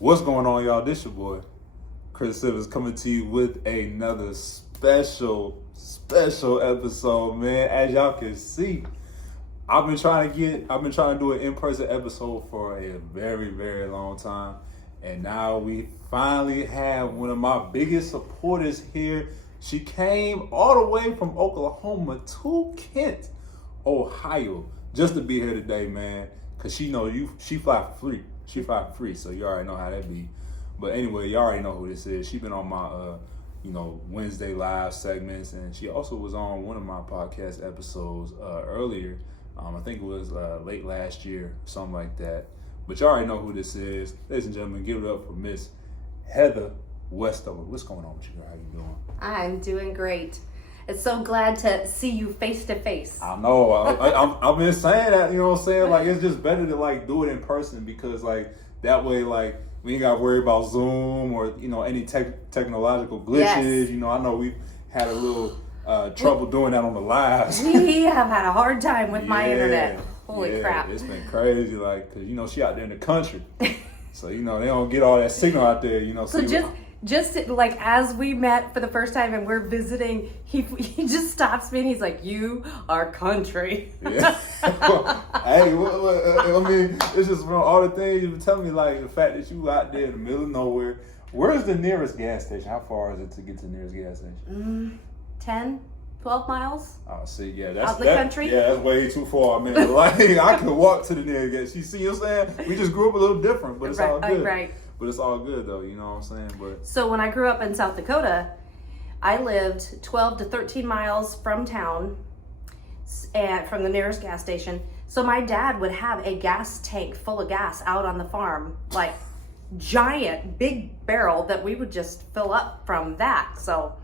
What's going on, y'all? This your boy, Chris Simmons, coming to you with another special episode, man. As y'all can see, I've been trying to do an in-person episode for a very long time. And now we finally have one of my biggest supporters here. She came all the way from Oklahoma to Kent, Ohio, just to be here today, man. Cause she fly free. She fly free, so you already know how that be. But anyway, you already know who this is. She been on my Wednesday live segments, and she also was on one of my podcast episodes earlier. I think it was late last year, something like that. But you already know who this is. Ladies and gentlemen, give it up for Miss Heather Westover. What's going on with you, girl? How you doing? I'm doing great. It's so glad to see you face to face. I know. I've been saying that, you know what I'm saying? Like, it's just better to, like, do it in person because, like, that way, like, we ain't got to worry about Zoom or, any technological glitches. Yes. I know we've had a little trouble doing that on the lives. We have had a hard time with my internet. Holy crap. It's been crazy, like, because, she out there in the country. So, they don't get all that signal out there, So just like as we met for the first time and we're visiting, he just stops me and he's like, "You are country." Yeah. Hey, I mean, it's just from all the things you've been telling me, like the fact that you out there in the middle of nowhere. Where's the nearest gas station? How far is it to get to the nearest gas station? 10, 12 miles. Oh, see, yeah, that's out the country. Yeah, that's way too far, man. Like, I could walk to the nearest gas. You see what I'm saying? We just grew up a little different, but it's all good. Right. But it's all good, though, you know what I'm saying? But so when I grew up in South Dakota, I lived 12 to 13 miles from town and from the nearest gas station. So my dad would have a gas tank full of gas out on the farm, like giant, big barrel that we would just fill up from that. So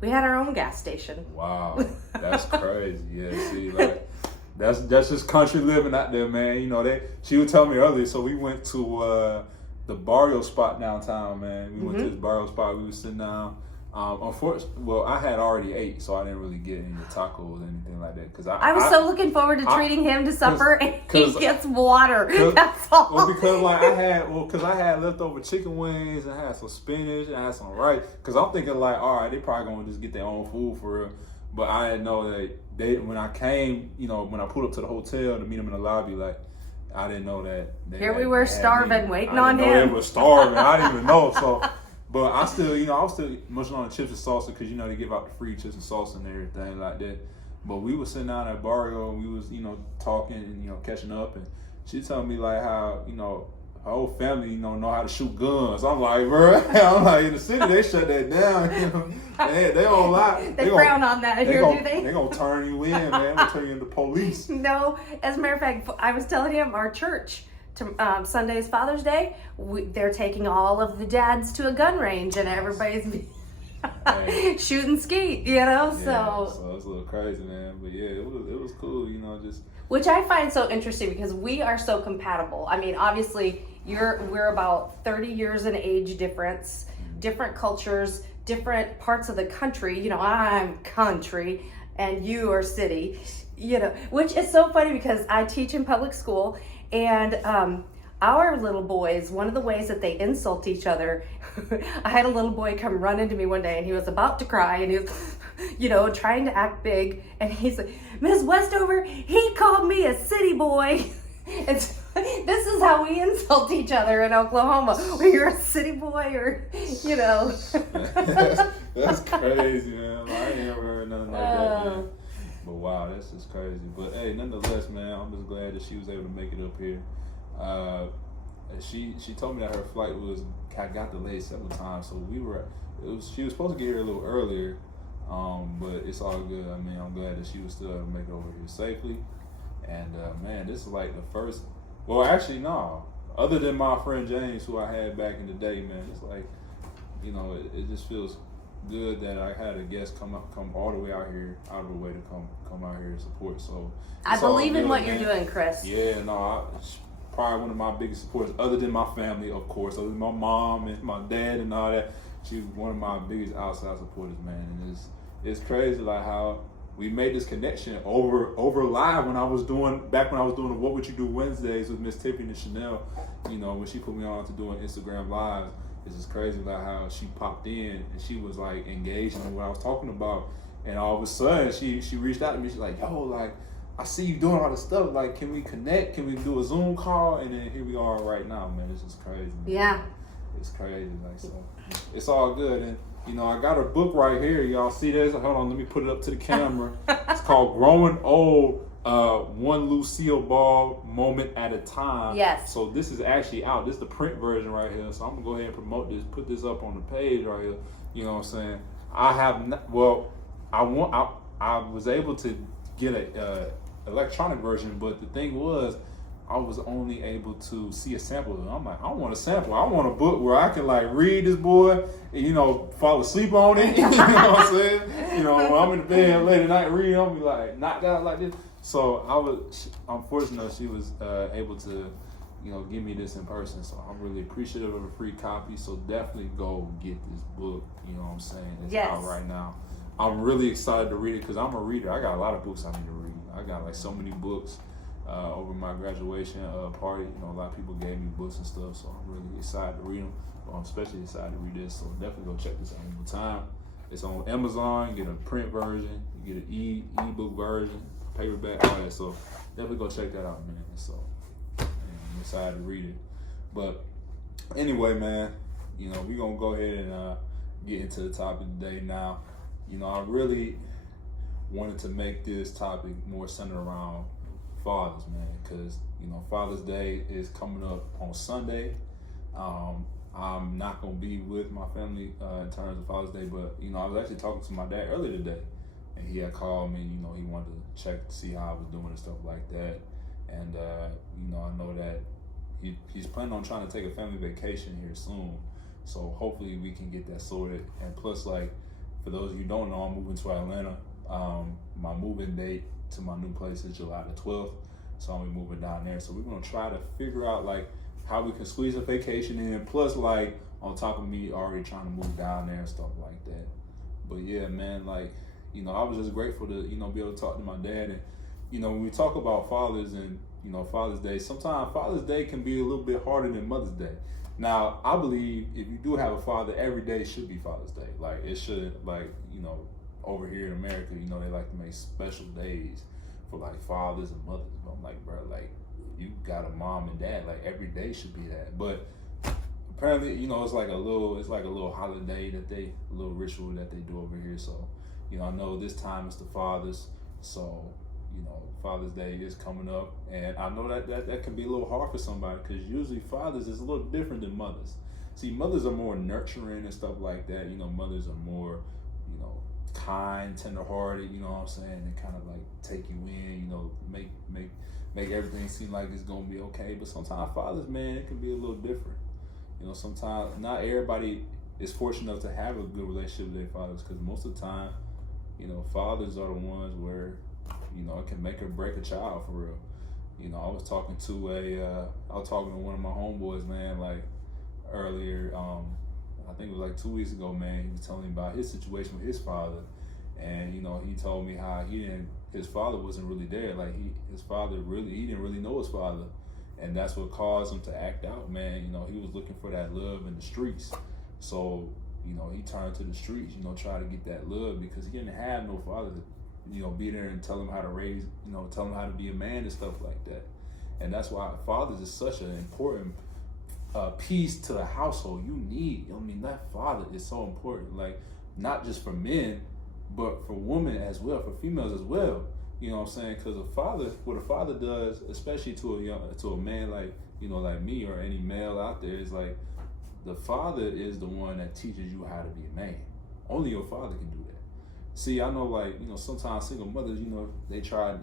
we had our own gas station. Wow, that's crazy. Yeah, see, like that's just country living out there, man. She was telling me earlier, so we went to the barrio spot downtown, man. We went to this barrio spot. We were sitting down. Unfortunately, well, I had already ate, so I didn't really get any tacos or anything like that. Cause I was so looking forward to treating him to supper, and he gets water. That's all. Well, because I had leftover chicken wings and I had some spinach and I had some rice. Cause I'm thinking like, all right, they probably gonna just get their own food for real. But I didn't know that when I came, when I pulled up to the hotel to meet them in the lobby, like, I didn't know that. We were starving, waiting on him. They were starving. I didn't even know. So, but I still, I was still munching on the chips and salsa because they give out the free chips and salsa and everything like that. But we was sitting down at barrio and we was, talking and catching up, and she told me like how her whole family know how to shoot guns. I'm like, bro, I'm like, in the city they shut that down. They don't lie. They frown on that here, do they? They gonna turn you in, man. They're gonna turn you into police. No, as a matter of fact, I was telling him our church. Sunday's Father's Day, they're taking all of the dads to a gun range and everybody's shooting skeet, Yeah, so it's a little crazy, man. But yeah, it was cool, just. Which I find so interesting because we are so compatible. I mean, obviously, we're about 30 years in age difference, different cultures, different parts of the country. I'm country and you are city, which is so funny because I teach in public school. And our little boys, one of the ways that they insult each other, I had a little boy come run into me one day and he was about to cry and he was, trying to act big. And he's like, "Miss Westover, he called me a city boy." And so, this is how we insult each other in Oklahoma. When you're a city boy or, That's crazy, man. I ain't never heard nothing like that, man. But wow, that's just crazy. But hey, nonetheless, man, I'm just glad that she was able to make it up here. She told me that her flight got delayed several times, so she was supposed to get here a little earlier, but it's all good. I mean, I'm glad that she was still able to make it over here safely. And man, this is like the first. Well, actually, no. Other than my friend James, who I had back in the day, man, it's like, it just feels good that I had a guest come all the way out here, out of the way to come out here and support. So I believe in what you're doing, Chris. Yeah, no, probably one of my biggest supporters, other than my family, of course, other than my mom and my dad and all that. She's one of my biggest outside supporters, man. And it's crazy like how we made this connection over live when I was doing the What Would You Do Wednesdays with Miss Tiffany and Chanel. You know, when she put me on to doing Instagram lives, it's just crazy about how she popped in and she was like engaged in what I was talking about. And all of a sudden, she reached out to me. She's like, "Yo, like, I see you doing all this stuff. Like, can we connect? Can we do a Zoom call?" And then here we are right now, man. It's just crazy. Man. Yeah. It's crazy. Like, so it's all good. And you know, I got a book right here. Y'all see this? Hold on, let me put it up to the camera. It's called Growing Old, One Lucille Ball Moment at a Time. Yes. So this is actually out. This is the print version right here. So I'm gonna go ahead and promote this, put this up on the page right here. You know what I'm saying? I have not, well, I was able to get a electronic version, but the thing was, I was only able to see a sample of it. I'm like, I want a sample. I want a book where I can like read this boy and, you know, fall asleep on it. You know what I'm saying? You know, when I'm in the bed late at night reading, I'll be like knocked out like this. So I'm fortunate she was able to, you know, give me this in person. So I'm really appreciative of a free copy. So definitely go get this book. You know what I'm saying? It's out right now. I'm really excited to read it because I'm a reader. I got a lot of books I need to read. I got like so many books. Over my graduation party, you know, a lot of people gave me books and stuff, so I'm really excited to read them. I'm especially excited to read this, so definitely go check this out one more time. It's on Amazon. You get a print version, you get an ebook version, paperback, all that. So definitely go check that out, man. So I'm excited to read it. But anyway, man, you know, we're gonna go ahead and get into the topic today. Now, you know, I really wanted to make this topic more centered around fathers, man, because you know Father's Day is coming up on Sunday. I'm not gonna be with my family in terms of Father's Day, but you know I was actually talking to my dad earlier today, and he had called me. You know, he wanted to check to see how I was doing and stuff like that. And you know, I know that he's planning on trying to take a family vacation here soon, so hopefully we can get that sorted. And plus, like, for those of you who don't know, I'm moving to Atlanta. My moving date to my new place is July the 12th, so I'll be moving down there. So we're gonna try to figure out like how we can squeeze a vacation in, plus like on top of me already trying to move down there and stuff like that. But yeah, man, like, you know, I was just grateful to, you know, be able to talk to my dad. And you know, when we talk about fathers and, you know, Father's Day, sometimes Father's Day can be a little bit harder than Mother's Day. Now, I believe if you do have a father, every day should be Father's Day. Like, it should, like, you know, over here in America, you know, they like to make special days for like fathers and mothers. But I'm like, bro, like, you got a mom and dad, like every day should be that. But apparently, you know, it's like a little holiday that a little ritual that they do over here. So, you know, I know this time it's the fathers. So, you know, Father's Day is coming up, and I know that can be a little hard for somebody because usually fathers is a little different than mothers. See, mothers are more nurturing and stuff like that. You know, mothers are more, you know, kind, tender-hearted, you know what I'm saying, and kind of like take you in, you know, make everything seem like it's gonna be okay. But sometimes fathers, man, it can be a little different. You know, sometimes not everybody is fortunate enough to have a good relationship with their fathers, because most of the time, you know, fathers are the ones where, you know, it can make or break a child for real. You know, I was talking to one of my homeboys, man, like earlier, I think it was like 2 weeks ago, man. He was telling me about his situation with his father, and you know, he told me how his father wasn't really there. Like he didn't really know his father, and that's what caused him to act out, man. You know, he was looking for that love in the streets, so you know, he turned to the streets, you know, try to get that love because he didn't have no father to, you know, be there and tell him how to raise, you know, tell him how to be a man and stuff like that. And that's why fathers is such an important piece to the household. You need, I mean, that father is so important, like not just for men, but for women as well, for females as well. You know what I'm saying? Because what a father does, especially to a man like, you know, like me or any male out there, is like the father is the one that teaches you how to be a man. Only your father can do that. See, I know, like, you know, sometimes single mothers, you know, they try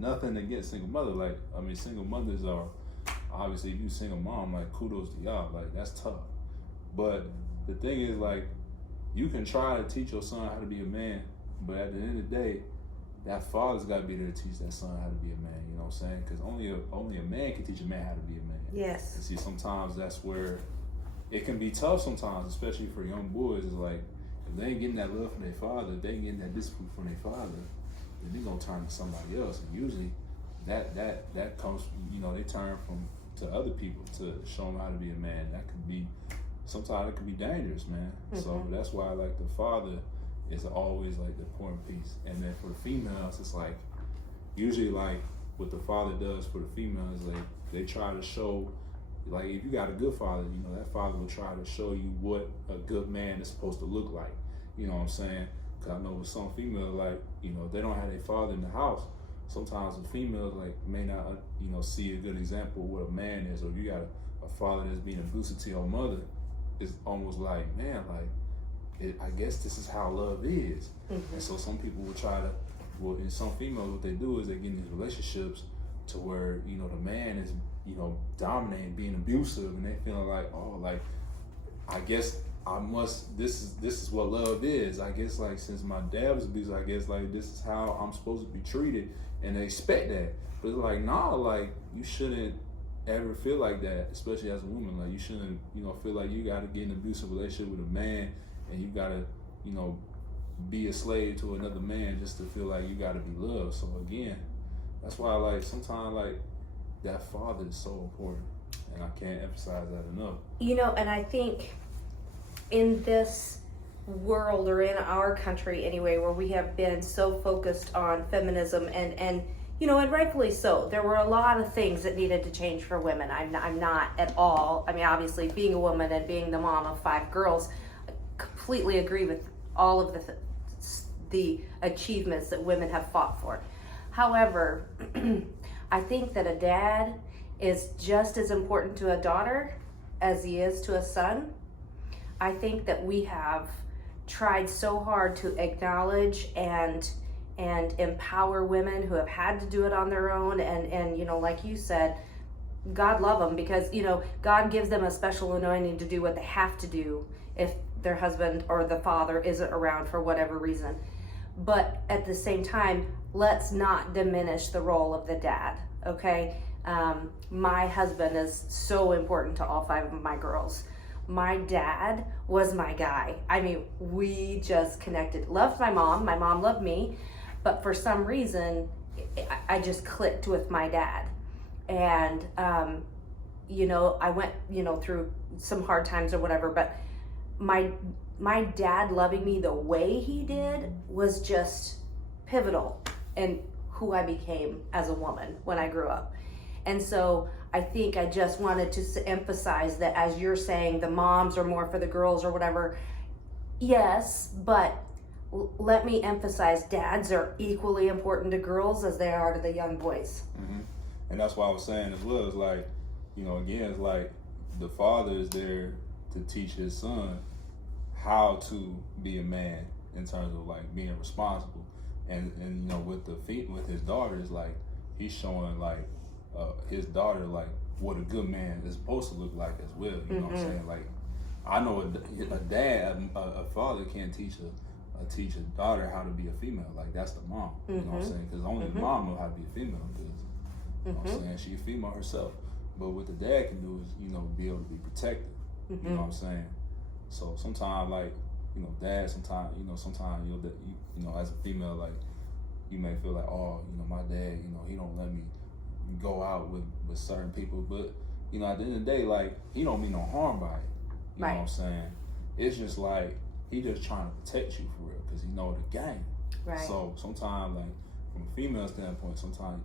nothing against single mother. Like, I mean, single mothers are, obviously, if you single mom, like, kudos to y'all. Like, that's tough. But the thing is, like, you can try to teach your son how to be a man, but at the end of the day, that father's got to be there to teach that son how to be a man. You know what I'm saying? Because only a man can teach a man how to be a man. Yes. And see, sometimes that's where it can be tough sometimes, especially for young boys. It's like, if they ain't getting that love from their father, if they ain't getting that discipline from their father, then they're gonna turn to somebody else, and usually that comes, they turn to other people to show them how to be a man. That could be, sometimes it can be dangerous, man. So that's why like the father is always like the important piece. And then for the females, it's like usually like what the father does for the females, like they try to show, like if you got a good father, that father will try to show you what a good man is supposed to look like. You know what I'm saying? Because I know with some females, like, if they don't have their father in the house, sometimes the females like may not, see a good example of what a man is. Or if you got a father that's being abusive to your mother, it's almost like, man, like, I guess this is how love is. And so some people will try to, and some females, what they do is they get in these relationships to where, the man is, dominating, being abusive, and they feeling like, oh, like, I guess I must, this is what love is. I guess like since my dad was abusive, I guess like this is how I'm supposed to be treated, and they expect that. But it's like, nah, like you shouldn't ever feel like that, especially as a woman. Like you shouldn't, feel like you gotta get in an abusive relationship with a man and you gotta, be a slave to another man just to feel like you gotta be loved. So again, that's why like sometimes like that father is so important, and I can't emphasize that enough. And I think in this world, or in our country anyway, where we have been so focused on feminism and rightfully so, there were a lot of things that needed to change for women. I'm not at all, I mean, obviously being a woman and being the mom of 5 girls, I completely agree with all of the achievements that women have fought for. However, I think that a dad is just as important to a daughter as he is to a son. I think that we have tried so hard to acknowledge and empower women who have had to do it on their own, and like you said, God love them, because God gives them a special anointing to do what they have to do if their husband or the father isn't around for whatever reason. But at the same time, let's not diminish the role of the dad, okay? My husband is so important to all 5 of my girls. My dad was my guy. I mean, we just connected. Loved my mom loved me, but for some reason, I just clicked with my dad. And, I went, through some hard times or whatever, but my dad loving me the way he did was just pivotal in who I became as a woman when I grew up. And so I think I just wanted to emphasize that, as you're saying, the moms are more for the girls or whatever. Yes, but let me emphasize, dads are equally important to girls as they are to the young boys. And that's why I was saying as well, it's like, again, it's like the father is there to teach his son how to be a man in terms of like being responsible, and with his daughter, is like he's showing like his daughter like what a good man is supposed to look like as well. You know what I'm saying? Like I know a father can't teach a daughter how to be a female. Like that's the mom. You know what I'm saying? Because only the mom knows how to be a female. Because you know what I'm saying, she's a female herself. But what the dad can do is be able to be protective. You know what I'm saying? So sometimes like dad, sometimes as a female, like you may feel like, oh, my dad, he don't let me go out with certain people, but at the end of the day, like he don't mean no harm by it. You know what I'm saying? It's just like he just trying to protect you for real, because he know the game. Right. So sometimes, like from a female standpoint, sometimes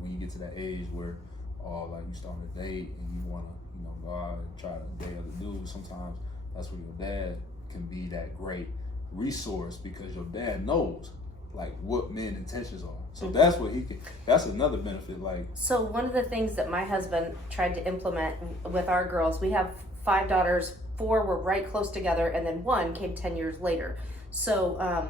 when you get to that age where like you start a date and you want to go out and try to date other dudes, sometimes that's where your dad can be that great resource, because your dad knows like what men's intentions are. So that's what that's another benefit. Like, so one of the things that my husband tried to implement with our girls, we have 5 daughters, 4 were right close together, and then 1 came 10 years later. So,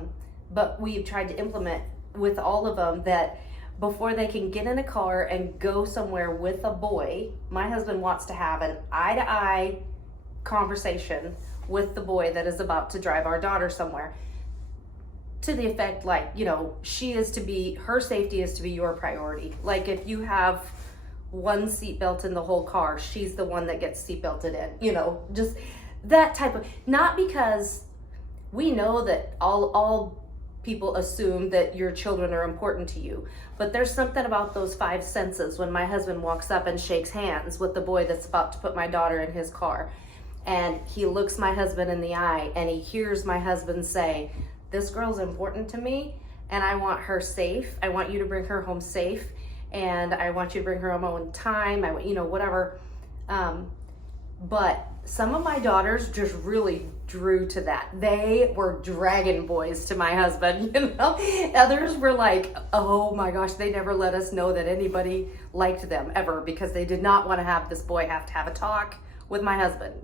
but we've tried to implement with all of them that before they can get in a car and go somewhere with a boy, my husband wants to have an eye-to-eye conversation with the boy that is about to drive our daughter somewhere, to the effect like, her safety is to be your priority. Like if you have one seatbelt in the whole car, she's the one that gets seatbelted in, just that type of, not because we know that all people assume that your children are important to you. But there's something about those five senses when my husband walks up and shakes hands with the boy that's about to put my daughter in his car. And he looks my husband in the eye and he hears my husband say, this girl's important to me and I want her safe. I want you to bring her home safe and I want you to bring her home on time. I want, whatever. But some of my daughters just really drew to that. They were dragon boys to my husband, Others were like, oh my gosh, they never let us know that anybody liked them ever because they did not want to have this boy have to have a talk with my husband,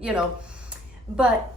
But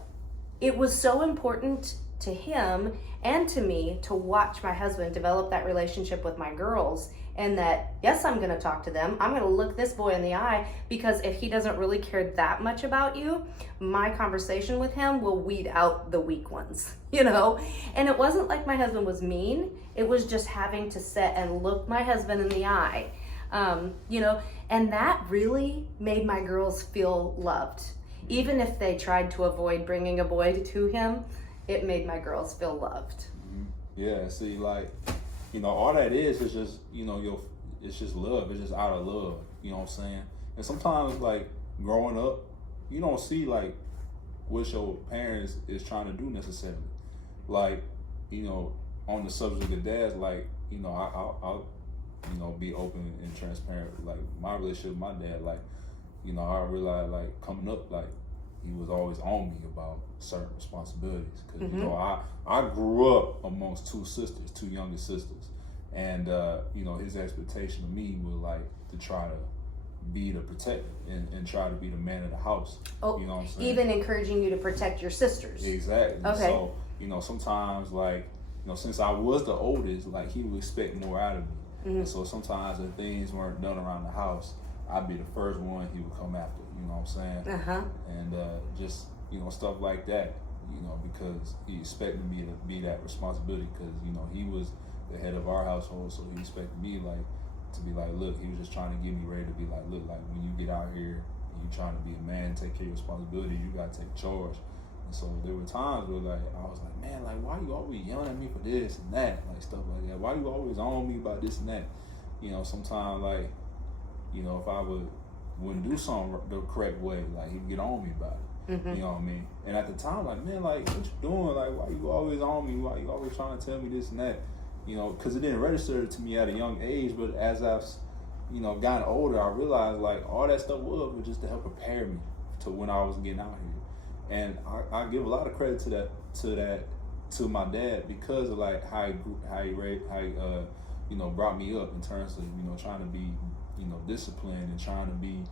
it was so important to him and to me to watch my husband develop that relationship with my girls. And that, yes, I'm going to talk to them. I'm going to look this boy in the eye because if he doesn't really care that much about you, my conversation with him will weed out the weak ones, And it wasn't like my husband was mean. It was just having to sit and look my husband in the eye, and that really made my girls feel loved. Even if they tried to avoid bringing a boy to him, it made my girls feel loved. Yeah, see, all that is just, it's just love. It's just out of love. You know what I'm saying? And sometimes, growing up, you don't see, what your parents is trying to do necessarily. On the subject of dads, I'll be open and transparent. My relationship with my dad, I realized, coming up, he was always on me about certain responsibilities. Because, I grew up amongst two younger sisters. And, his expectation of me was to try to be the protector and try to be the man of the house. Oh, you know what I'm saying? Even encouraging you to protect your sisters. Exactly. Okay. So, sometimes since I was the oldest, he would expect more out of me. Mm-hmm. And so sometimes if things weren't done around the house, I'd be the first one he would come after. You know what I'm saying? Uh-huh. And just, stuff like that, because he expected me to be that responsibility because, he was the head of our household, so he expected me to be look, he was just trying to get me ready to be look, when you get out here and you trying to be a man, take care of your responsibilities, you gotta take charge. And so there were times where I was like, man, why you always yelling at me for this and that, stuff like that. Why you always on me about this and that? Sometimes if I wouldn't do something the correct way, he'd get on me about it. Mm-hmm. You know what I mean? And at the time, man, what you doing? Why you always on me? Why you always trying to tell me this and that? Because it didn't register to me at a young age, but as I've, gotten older, I realized all that stuff was just to help prepare me to when I was getting out here. And I give a lot of credit to my dad because of how he brought me up in terms of trying to be disciplined and trying to be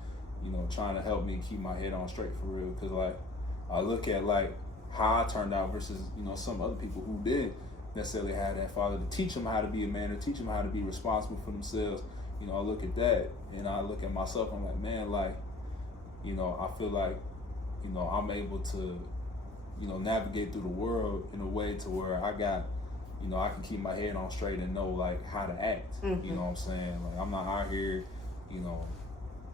trying to help me keep my head on straight for real. Because I look at how I turned out versus some other people who didn't necessarily have that father to teach them how to be a man or teach them how to be responsible for themselves. I look at that and I look at myself. I'm like, man, I feel I'm able to navigate through the world in a way to where I got I can keep my head on straight and know how to act. Mm-hmm. You know what I'm saying? I'm not out here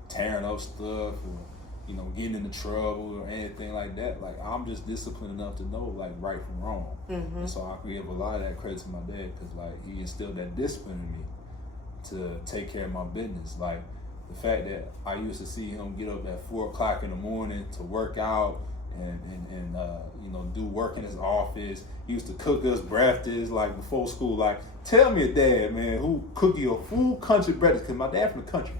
tearing up stuff or getting into trouble or anything like that. I'm just disciplined enough to know right from wrong. Mm-hmm. And so I give a lot of that credit to my dad because he instilled that discipline in me to take care of my business. The fact that I used to see him get up at 4:00 in the morning to work out and do work in his office. He used to cook us breakfast before school. Tell me a dad, man, who cook you a full country breakfast, because my dad from the country.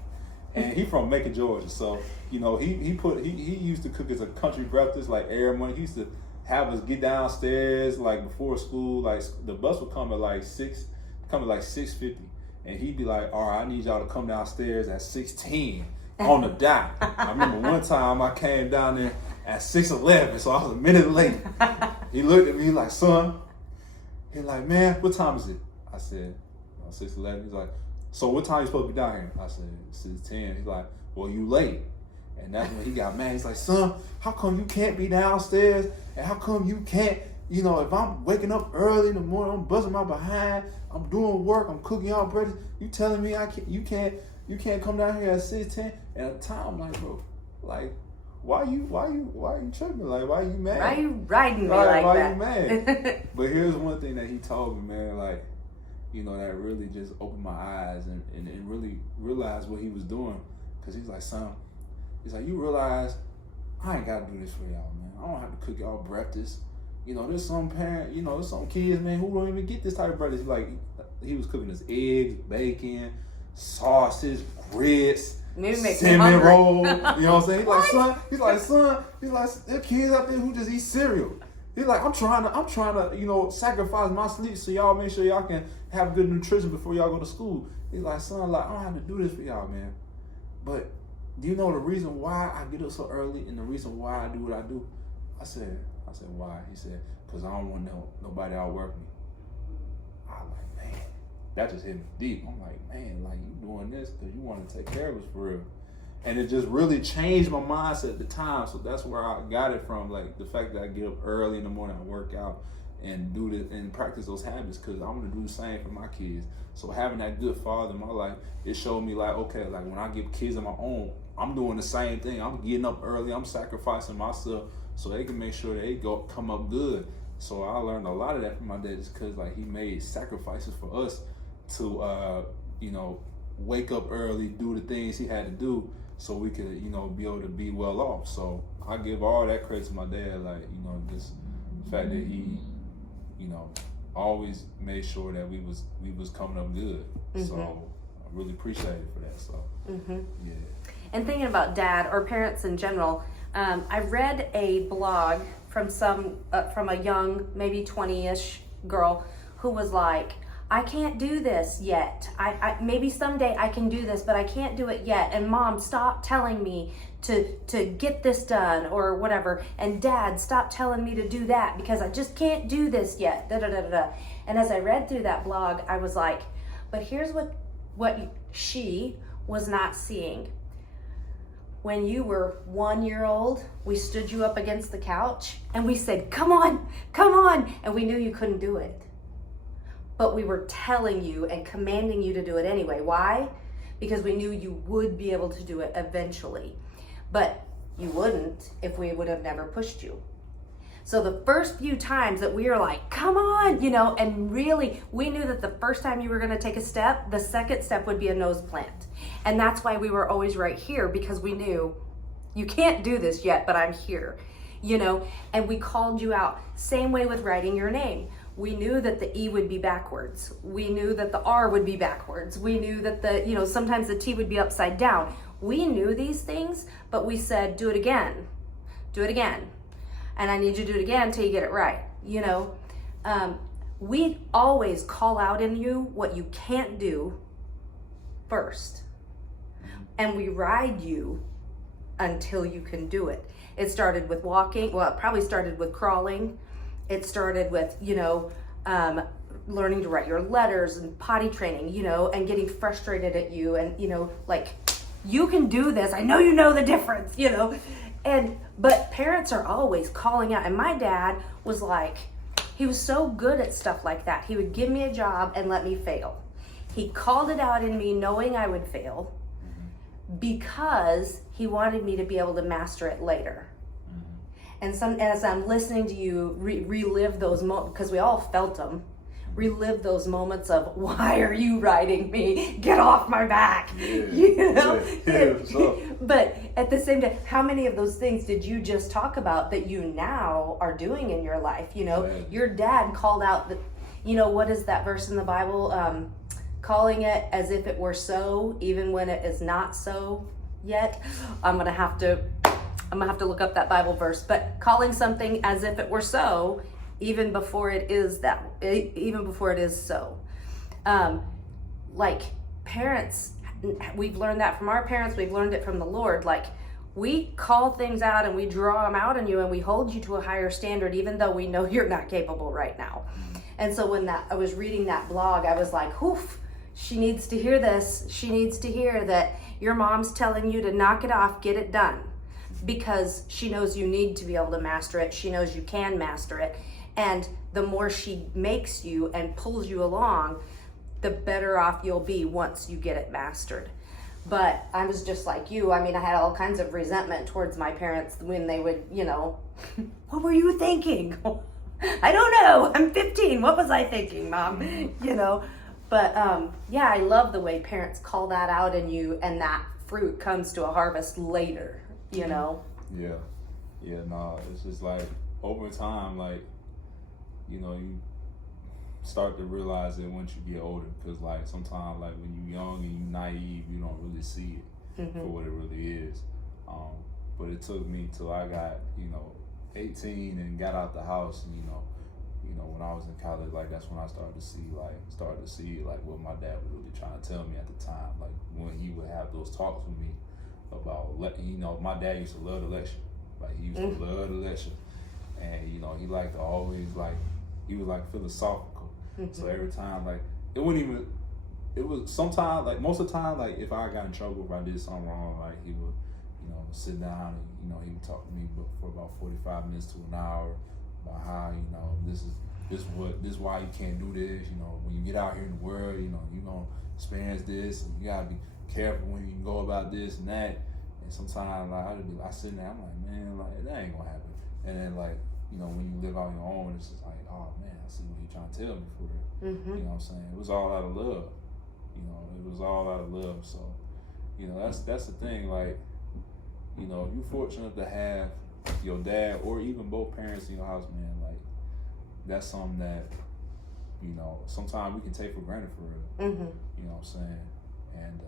And he from Macon, Georgia. So, he used to cook us a country breakfast every morning. He used to have us get downstairs before school. The bus would come at 6:50. And he'd be like, all right, I need y'all to come downstairs at 6:10 on the dot. I remember one time I came down there at 6:11, so I was a minute late. He looked at me like, son, he's like, man, what time is it? I said, 6:11. He's like, so what time you supposed to be down here? I said, 6:10. He's like, well, you late. And that's when he got mad. He's like, son, how come you can't be downstairs? And how come you can't, if I'm waking up early in the morning, I'm busting my behind, I'm doing work, I'm cooking y'all breakfast, you telling me you can't come down here at 6:10? And at the time, I'm like, bro, why you tripping? Like, why you mad? Why you riding me Why that? you mad? But here's one thing that he told me, man, like, you know, that really just opened my eyes and really realized what he was doing. Cause he's like, son, he's like, you realize I ain't gotta do this for y'all, man. I don't have to cook y'all breakfast. You know, there's some kids, man, who don't even get this type of breakfast. Like, he was cooking us eggs, bacon, sausage, grits, cinnamon roll. You know what I'm saying? He's like, son, there are kids out there who just eat cereal. He's like, I'm trying to, you know, sacrifice my sleep so y'all make sure y'all can have good nutrition before y'all go to school. He's like, son, like, I don't have to do this for y'all, man. But do you know the reason why I get up so early and the reason why I do what I do? I said, why? He said, because I don't want nobody to outwork me. I was like, man, that just hit me deep. I'm like, man, like, you doing this because you want to take care of us for real. And it just really changed my mindset at the time. So that's where I got it from, like the fact that I get up early in the morning, I work out and do this and practice those habits because I'm gonna do the same for my kids. So having that good father in my life, it showed me like, okay, like when I get kids of my own, I'm doing the same thing. I'm getting up early, I'm sacrificing myself so they can make sure they come up good. So I learned a lot of that from my dad just because like he made sacrifices for us to you know, wake up early, do the things he had to do so we could, you know, be able to be well off. So I give all that credit to my dad, like, you know, just the fact that he, you know, always made sure that we was coming up good. Mm-hmm. So I really appreciate it for that. So yeah. And thinking about dad or parents in general, I read a blog from from a young, maybe 20-ish girl who was like, I can't do this yet. I maybe someday I can do this, but I can't do it yet. And mom, stop telling me to get this done or whatever. And dad, stop telling me to do that because I just can't do this yet. Da da da da. And as I read through that blog, I was like, but here's what she was not seeing. When you were 1 year old, we stood you up against the couch and we said, come on, come on. And we knew you couldn't do it. But we were telling you and commanding you to do it anyway. Why? Because we knew you would be able to do it eventually. But you wouldn't if we would have never pushed you. So the first few times that we were like, come on, you know, and really, we knew that the first time you were gonna take a step, the second step would be a nose plant. And that's why we were always right here, because we knew you can't do this yet, but I'm here, you know, and we called you out. Same way with writing your name. We knew that the E would be backwards. We knew that the R would be backwards. We knew that the, you know, sometimes the T would be upside down. We knew these things, but we said, do it again. Do it again. And I need you to do it again until you get it right. You know, we always call out in you what you can't do first. And we ride you until you can do it. It started with walking. Well, it probably started with crawling. It started with, you know, learning to write your letters and potty training, you know, and getting frustrated at you and, you know, like, you can do this. I know you know the difference, you know. But parents are always calling out. And my dad was like, he was so good at stuff like that. He would give me a job and let me fail. He called it out in me knowing I would fail because he wanted me to be able to master it later. And as I'm listening to you relive those moments, because we all felt them, relive those moments of, why are you riding me? Get off my back. Yeah, you know? Yeah, but at the same time, how many of those things did you just talk about that you now are doing in your life? You know, your dad called out the, you know, what is that verse in the Bible? Calling it as if it were so, even when it is not so yet. I'm gonna have to look up that Bible verse, but calling something as if it were so, even before it is so. Like parents, we've learned that from our parents, we've learned it from the Lord. Like, we call things out and we draw them out on you and we hold you to a higher standard, even though we know you're not capable right now. And so when I was reading that blog, I was like, oof, she needs to hear this. She needs to hear that your mom's telling you to knock it off, get it done. Because she knows you need to be able to master it. She knows you can master it. And the more she makes you and pulls you along, the better off you'll be once you get it mastered. But I was just like you. I mean, I had all kinds of resentment towards my parents when they would, what were you thinking? I don't know. I'm 15. What was I thinking, Mom? But yeah, I love the way parents call that out in you, and that fruit comes to a harvest later, Yeah. No, it's just like over time, like, you start to realize it once you get older, because like sometimes, like when you're young and you're naive, you don't really see it for what it really is. But it took me till I got 18 and got out the house, and when I was in college, like that's when I started to see like what my dad was really trying to tell me at the time. Like when he would have those talks with me about my dad used to love the lecture. Like he used to love the lecture, and he liked to always he was like philosophical. So every time, like, it was sometimes, like, most of the time, like, if I got in trouble, if I did something wrong, like, he would, sit down and, he would talk to me for about 45 minutes to an hour about how, this is why you can't do this, when you get out here in the world, you're going to experience this, and you got to be careful when you go about this and that. And sometimes, like, I sit there, I'm like, man, like, that ain't going to happen. And then, like, when you live out your own, it's just like, oh man, I see what you're trying to tell me for real. You know what I'm saying? It was all out of love. It was all out of love. So, that's the thing. Like, you're fortunate to have your dad or even both parents in your house, man. Like, that's something that, sometimes we can take for granted for real. You know what I'm saying? And,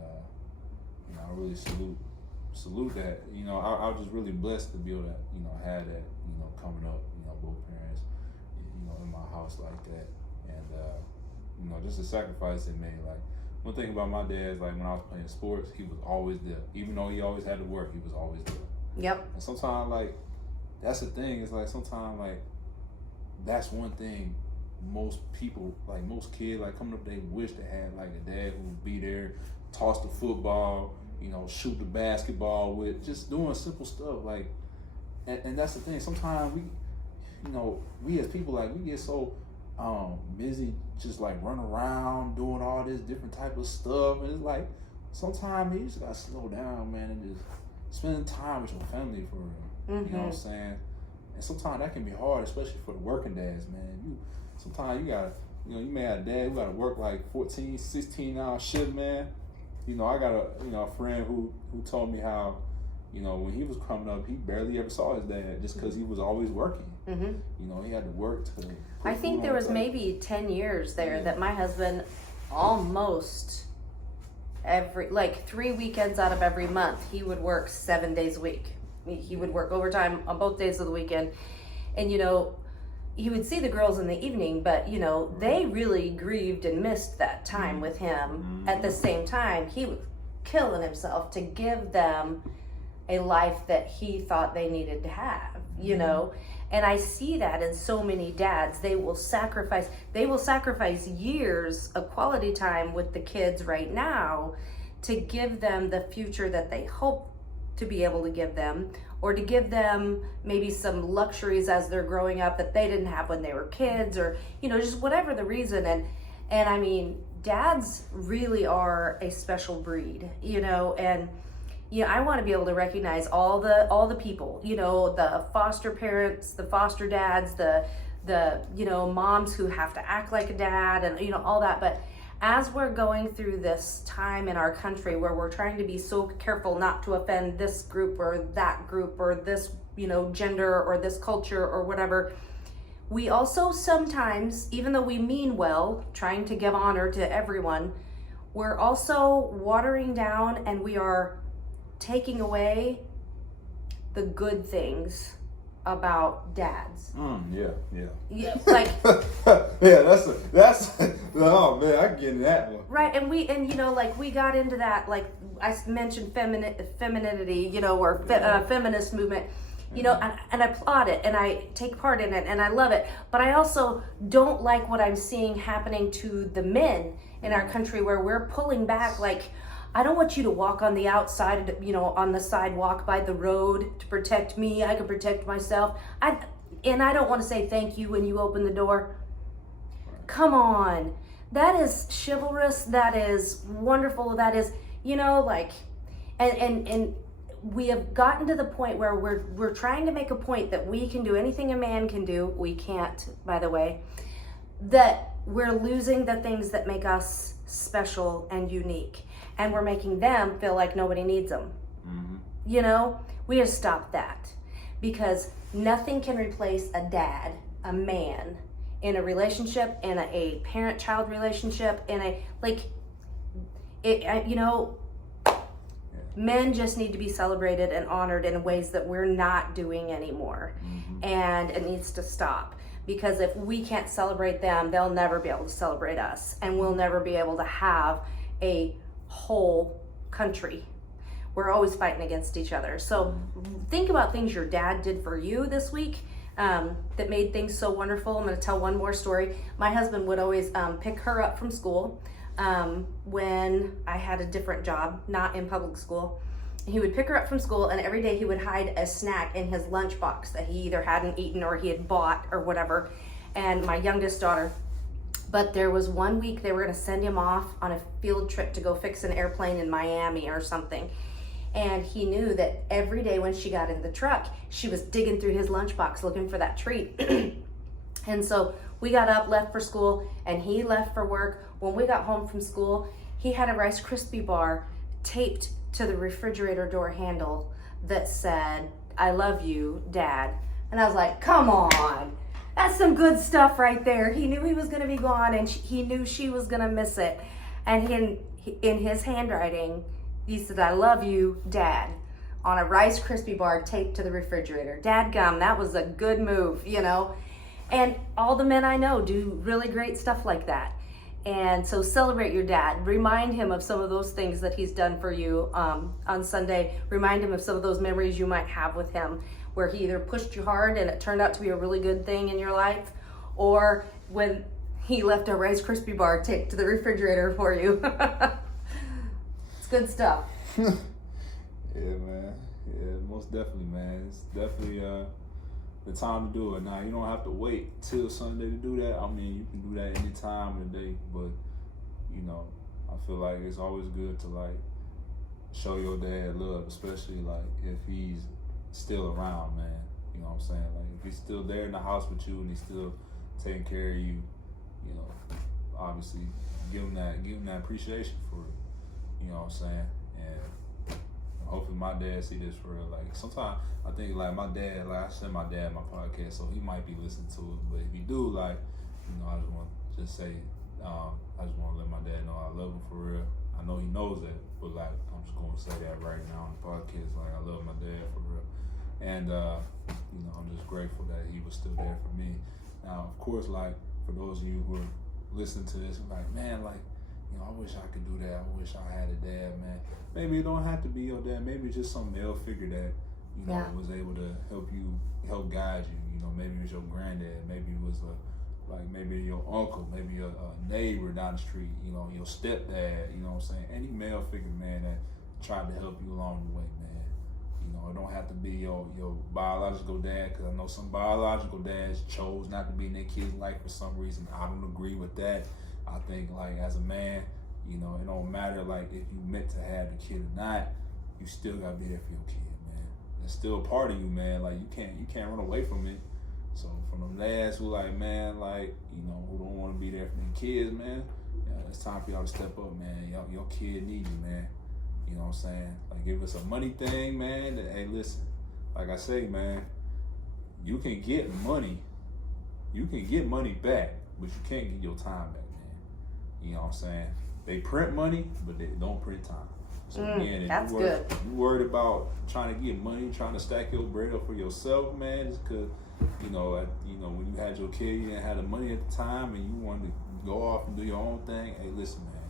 I really salute that. I was just really blessed to be able to, have that, coming up, both parents, in my house like that. And, just the sacrifice they made. Like, one thing about my dad is, like, when I was playing sports, he was always there. Even though he always had to work, he was always there. Yep. And sometimes, like, that's the thing. It's like, sometimes, like, that's one thing most people, like, most kids, like, coming up, they wish they had, like, a dad who would be there, toss the football, shoot the basketball with, just doing simple stuff. Like, and that's the thing. Sometimes we as people, like, we get so busy just like running around doing all this different type of stuff, and it's like sometimes you just gotta slow down, man, and just spend time with your family for real. You know what I'm saying? And sometimes that can be hard, especially for the working dads, man. Sometimes you gotta, you may have a dad who gotta work like 14, 16-hour shift, man. I got a friend who told me how, when he was coming up, he barely ever saw his dad just because he was always working. He had to work to. I think there was maybe 10 years there that my husband almost like 3 weekends out of every month, he would work 7 days a week. He would work overtime on both days of the weekend. And, he would see the girls in the evening, but, they really grieved and missed that time with him. At the same time, he was killing himself to give them a life that he thought they needed to have, And I see that in so many dads. They will sacrifice years of quality time with the kids right now to give them the future that they hope to be able to give them, or to give them maybe some luxuries as they're growing up that they didn't have when they were kids, or, just whatever the reason. And I mean, dads really are a special breed, and I want to be able to recognize all the people, the foster parents, the foster dads, the moms who have to act like a dad, and all that. But as we're going through this time in our country where we're trying to be so careful not to offend this group or that group or this, gender or this culture or whatever, we also sometimes, even though we mean well, trying to give honor to everyone, we're also watering down, and we are taking away the good things about dads. Yeah, like yeah, that's oh man, I get in that one. Right, and we got into that, like I mentioned femininity, or feminist movement, and I applaud it, and I take part in it, and I love it. But I also don't like what I'm seeing happening to the men in our country, where we're pulling back. Like, I don't want you to walk on the outside, on the sidewalk by the road to protect me. I can protect myself. I don't want to say thank you when you open the door. Come on. That is chivalrous. That is wonderful. That is, like, And we have gotten to the point where we're trying to make a point that we can do anything a man can do. We can't, by the way. That we're losing the things that make us special and unique, and we're making them feel like nobody needs them. Mm-hmm. You know, we have to stop that, because nothing can replace a dad, a man, in a relationship, in a parent-child relationship, in a, like, you know, men just need to be celebrated and honored in ways that we're not doing anymore. Mm-hmm. And it needs to stop, because if we can't celebrate them, they'll never be able to celebrate us, and we'll never be able to have a whole country. We're always fighting against each other. So think about things your dad did for you this week that made things so wonderful. I'm going to tell one more story. My husband would always pick her up from school when I had a different job, not in public school. He would pick her up from school, and every day he would hide a snack in his lunchbox that he either hadn't eaten or he had bought or whatever. And my youngest daughter, but there was one week they were going to send him off on a field trip to go fix an airplane in Miami or something. And he knew that every day when she got in the truck, she was digging through his lunchbox looking for that treat. And so we got up, left for school, and he left for work. When we got home from school, he had a Rice Krispie bar taped to the refrigerator door handle that said, "I love you, Dad." And I was like, come on, that's some good stuff right there. He knew he was going to be gone, and he knew she was going to miss it. And in his handwriting, he said, "I love you, Dad," on a Rice Krispie bar taped to the refrigerator. Dadgum, that was a good move, you know. And all the men I know do really great stuff like that. And so celebrate your dad. Remind him of some of those things that he's done for you on Sunday. Remind him of some of those memories you might have with him, where he either pushed you hard and it turned out to be a really good thing in your life, or when he left a Rice Krispie bar taped to the refrigerator for you. It's good stuff. Yeah, man. Yeah, most definitely, man. It's definitely the time to do it. Now, you don't have to wait till Sunday to do that. I mean, you can do that any time of the day, but, you know, I feel like it's always good to, like, show your dad love, especially, like, if he's still around, man. You know what I'm saying? Like, if he's still there in the house with you and he's still taking care of you, you know, obviously give him that appreciation for it. You know what I'm saying? And hopefully my dad see this for real. Like, sometimes I think, like, my dad, like, I send my dad my podcast, so he might be listening to it. But if he do, like, you know, I just want to just say, I just want to let my dad know I love him for real. I know he knows that, but, like, I'm just going to say that right now on the podcast. Like, I love my dad for real. And, you know, I'm just grateful that he was still there for me. Now, of course, like, for those of you who are listening to this, like, man, like, you know, I wish I could do that. I wish I had a dad, man. Maybe it don't have to be your dad. Maybe just some male figure that, you know, was able to help guide you. You know, maybe it was your granddad. Maybe it was maybe your uncle. Maybe a neighbor down the street. You know, your stepdad. You know what I'm saying? Any male figure, man, that tried to help you along the way, man. You know, it don't have to be your biological dad, because I know some biological dads chose not to be in their kid's life for some reason. I don't agree with that. I think, like, as a man, you know, it don't matter, like, if you meant to have the kid or not, you still gotta be there for your kid, man. It's still a part of you, man. Like, you can't run away from it. So from the dads who, like, man, like, you know, who don't want to be there for their kids, man, yeah, it's time for y'all to step up, man. Your kid needs you, man. You know what I'm saying? Like, if it's a money thing, man, then, hey, listen, like I say, man, you can get money back, but you can't get your time back, man. You know what I'm saying? They print money, but they don't print time. So again, if you worried about trying to get money, trying to stack your bread up for yourself, man, just because, you know, when you had your kid, you didn't have the money at the time, and you wanted to go off and do your own thing. Hey, listen, man.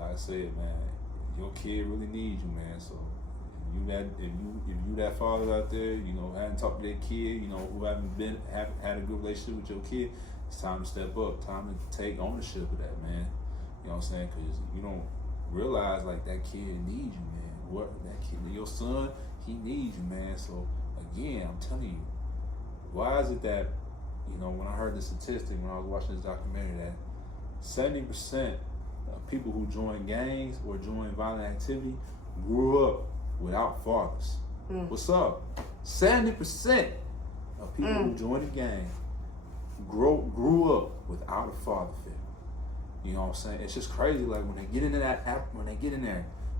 Like I said, man, your kid really needs you, man. So if you that father out there, you know, hadn't talked to that kid, you know, who haven't had a good relationship with your kid, it's time to step up. Time to take ownership of that, man. You know what I'm saying? Because you don't realize, like, that kid needs you, man. That kid, your son, he needs you, man. So again, I'm telling you, why is it that, you know, when I heard the statistic when I was watching this documentary, that 70% of people who join gangs or join violent activity grew up without fathers. What's up? 70% of people who join the gang grew up without a father figure. You know what I'm saying? It's just crazy. Like when they get into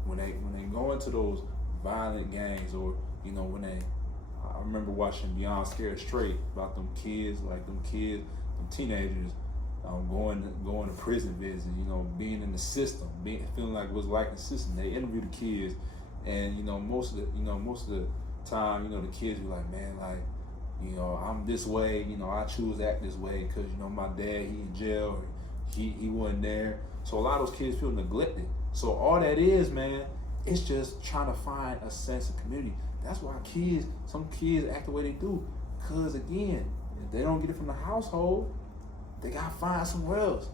when they go into those violent gangs, or I remember watching Beyond Scared Straight about them kids, them teenagers, going to prison visits, being in the system, feeling like it was like the system. They interview the kids, and most of the time, the kids be like, man, like, I'm this way, I choose to act this way because my dad, he in jail, he wasn't there. So a lot of those kids feel neglected. So all that is, man, it's just trying to find a sense of community. That's why some kids act the way they do. Because again, if they don't get it from the household, they gotta find somewhere else.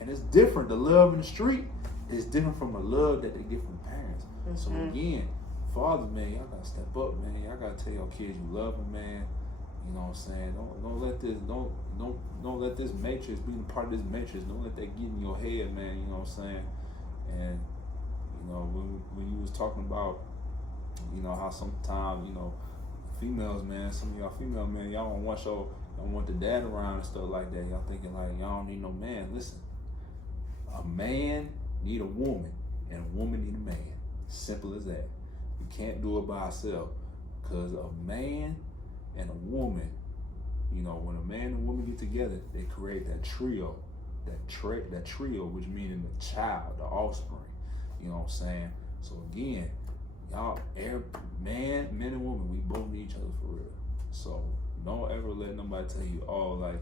And it's different. The love in the street is different from the love that they get from the parents. So again, fathers, man, y'all gotta step up, man. Y'all gotta tell your kids you love them, man. You know what I'm saying? Don't let this matrix, being a part of this matrix, don't let that get in your head, man. You know what I'm saying? And when you was talking about, how sometimes, females, man, some of y'all female, man, y'all don't want the dad around and stuff like that. Y'all thinking like y'all don't need no man. Listen, a man need a woman, and a woman need a man. Simple as that. We can't do it by ourselves, because a man and a woman, when a man and a woman get together, they create that trio, which meaning the child, the offspring. You know what I'm saying? So again, y'all, men and women, we both need each other for real. So don't ever let nobody tell you, like,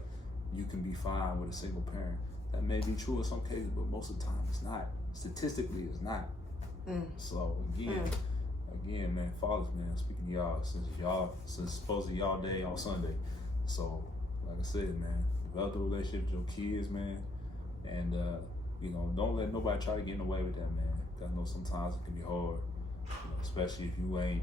you can be fine with a single parent. That may be true in some cases, but most of the time it's not. Statistically, it's not. So again, man, fathers, man, speaking to y'all, since supposedly y'all day on Sunday. So, like I said, man, develop a relationship with your kids, man, and don't let nobody try to get in the way with that, man. I know sometimes it can be hard, especially if you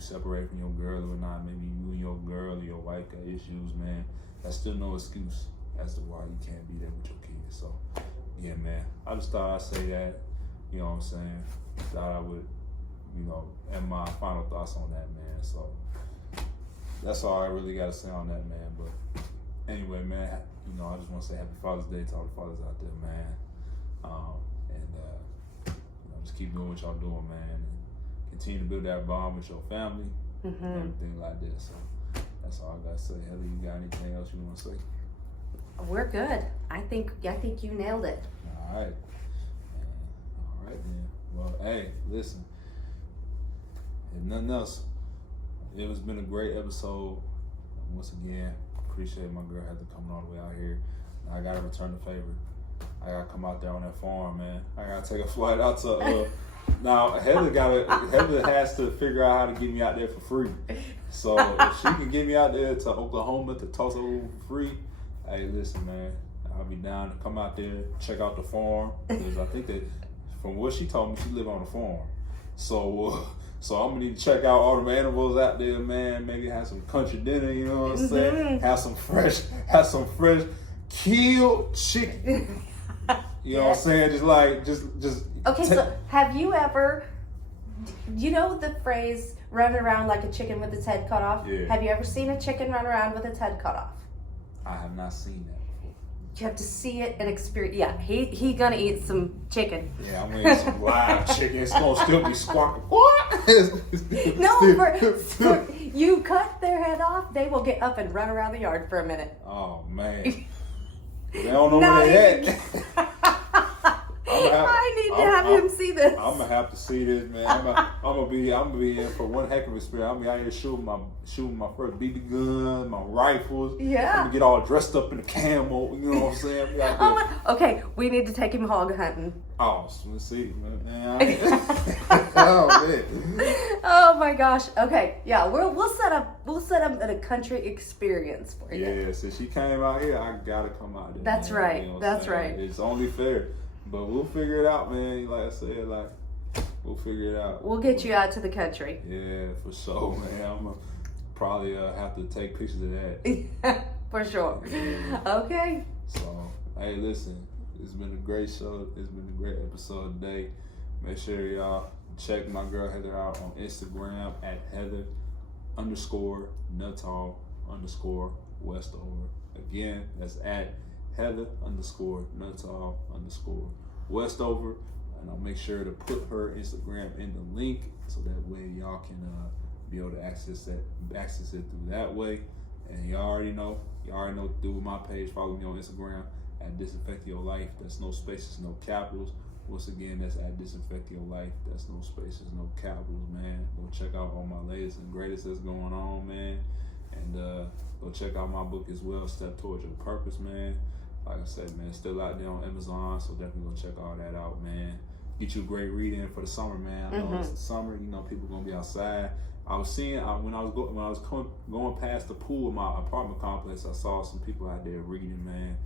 separate from your girl or not. Maybe you and your girl or your wife got issues, man. That's still no excuse as to why you can't be there with your kids. So, yeah, man, I just thought I'd say that. You know what I'm saying? Thought I would, and my final thoughts on that, man. So that's all I really got to say on that, man. But anyway, man, I just want to say Happy Father's Day to all the fathers out there, man. Just keep doing what y'all doing, man, and continue to build that bond with your family and everything like that. So that's all I gotta say. Heather, you got anything else you want to say? We're good. I think you nailed it. All right. All right then. Well, hey, listen. If nothing else, it has been a great episode. Once again, appreciate my girl Heather coming all the way out here. I gotta return the favor. I gotta come out there on that farm, man. I gotta take a flight out to. Now Heather has to figure out how to get me out there for free. So if she can get me out there to Oklahoma, to Tulsa for free, hey, listen, man, I'll be down to come out there, check out the farm. Because I think that from what she told me, she live on a farm. So I'm gonna need to check out all the animals out there, man. Maybe have some country dinner, you know what I'm saying? Have some fresh killed chicken. You know what I'm saying? Just. Okay, so have you ever, the phrase "run around like a chicken with its head cut off"? Yeah. Have you ever seen a chicken run around with its head cut off? I have not seen that before. You have to see it and experience. Yeah, he gonna eat some chicken. Yeah, I'm gonna eat some live chicken. It's gonna still be squawking. What? No, you cut their head off, they will get up and run around the yard for a minute. Oh man. They don't know where they at. I need to have him see this. I'm gonna have to see this, man. I'm gonna be in for one heck of an experience. I'm gonna be out here shooting my first BB gun, my rifles. Yeah. I'm gonna get all dressed up in the camo. You know what I'm saying? Okay, we need to take him hog hunting. Oh, let's see, man. Oh man. Oh my gosh. Okay, yeah, we'll set up a country experience for you. Yeah, since she came out here, I gotta come out there. That's man. right. You know That's right. It's only fair. But we'll figure it out, man. Like I said, we'll figure it out. We'll get you out to the country. Yeah, for sure, man. I'm gonna probably have to take pictures of that. For sure. Yeah. Okay. So, hey, listen. It's been a great show. It's been a great episode today. Make sure y'all check my girl Heather out on Instagram at Heather_Nuttall_Westover. Again, that's at Heather_Nuttall_Westover. And I'll make sure to put her Instagram in the link so that way y'all can be able to access it through that way. And y'all already know what to do with my page. Follow me on Instagram at Disinfect Your Life. That's no spaces, no capitals. Once again, that's at Disinfect Your Life. That's no spaces, no capitals, man. Go check out all my latest and greatest that's going on, man. And go check out my book as well, Step Towards Your Purpose, man. Like I said, man, still out there on Amazon, so definitely go check all that out, man. Get you a great reading for the summer, man. I know it's the summer, people gonna be outside. I was seeing when I was going past the pool in my apartment complex, I saw some people out there reading, man,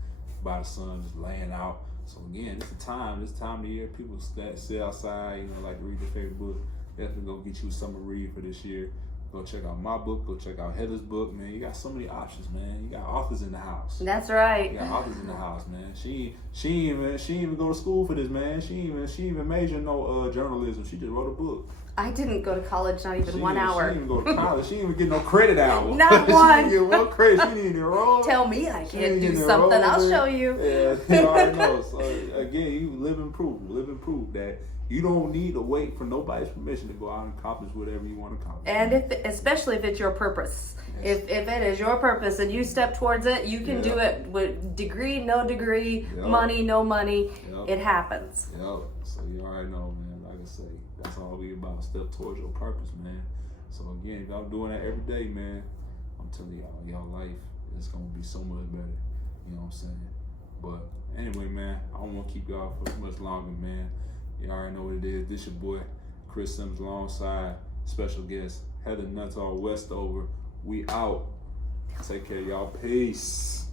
by the sun, just laying out. So again, this time of the year, people sit outside, like to read their favorite book. Definitely gonna get you a summer read for this year. Go check out my book. Go check out Heather's book, man. You got so many options, man. You got authors in the house. That's right. You got authors in the house, man. She even go to school for this, man. She even major in no journalism. She just wrote a book. I didn't go to college, not even 1 hour. She didn't even go to college. She didn't even get no credit hour. Not one. She didn't get one credit. She didn't even enroll. Tell me I can't do something. I'll show you. Yeah, you already know. So again, you living proof that you don't need to wait for nobody's permission to go out and accomplish whatever you want to accomplish. And especially if it's your purpose. Yes. If it is your purpose and you step towards it, you can do it with degree, no degree, money, no money. It happens. Yep. So you already know, man. Like I say, that's all we about. Step towards your purpose, man. So again, if y'all doing that every day, man, I'm telling y'all life is gonna be so much better. You know what I'm saying? But anyway, man, I don't want to keep y'all for much longer, man. You already know what it is. This your boy, Chris Simmons, alongside special guest Heather Nuttall Westover. We out. Take care, y'all. Peace.